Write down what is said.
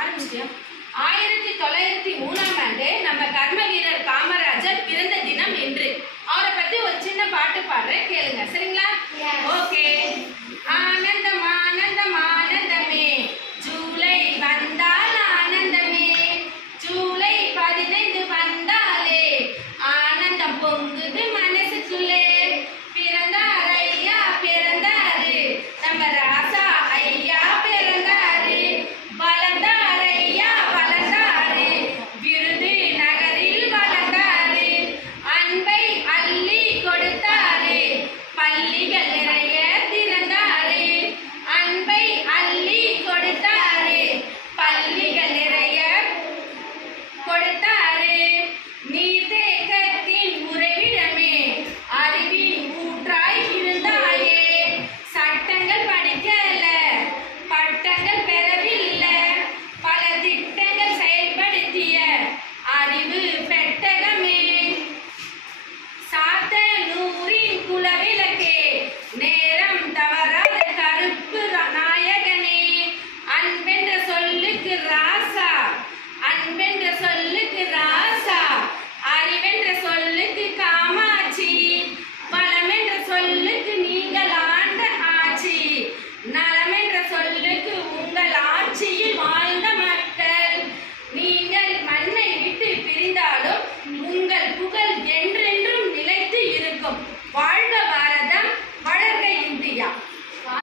ஆரம்பிச்சியா? 1903ஆம் ஆண்டு நம்ம கர்ம வீரர் காமராஜர் பிறந்த தினம் என்று அவரை பத்தி ஒரு சின்ன பாட்டு பாடுறேன், கேளுங்க சரிங்களா?